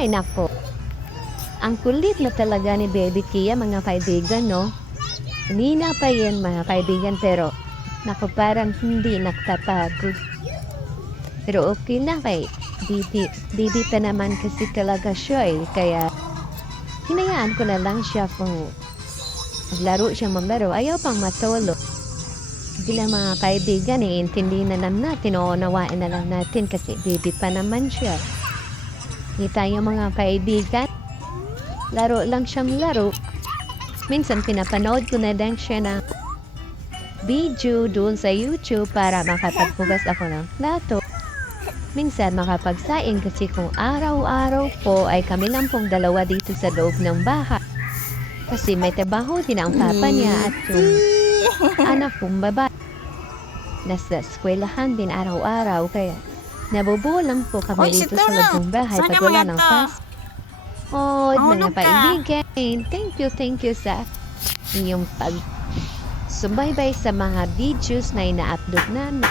Ay, nako. Ang kulit na talaga ni Baby Kia, mga kaibigan, no? Nina pa yan, mga kaibigan, pero nako, parang hindi nakapagod. Pero okay na kay Bibi pa naman kasi talaga siya eh. Kaya hinayaan ko na lang siya kung maglaro. Ayaw pang matulog. Bilang mga kaibigan eh, intindi na lang natin o nawain na lang natin kasi Bibi pa naman siya. Kita yung mga kaibigan, laro lang siyang laro. Minsan pinapanood ko na lang siya ng video doon sa YouTube para makapagpugas ako ng plato. Minsan makapagsaing kasi kung araw-araw po ay kami lang pong dalawa dito sa loob ng bahay. Kasi may trabaho din ang papa niya at yung anak kong babae. Nasa eskwelahan din araw-araw kaya nabubuo lang po kami dito sa loob ng bahay pag wala ng pas. Mga kaibigan, thank you sa inyong pag subaybay sa mga videos na ina-upload namin.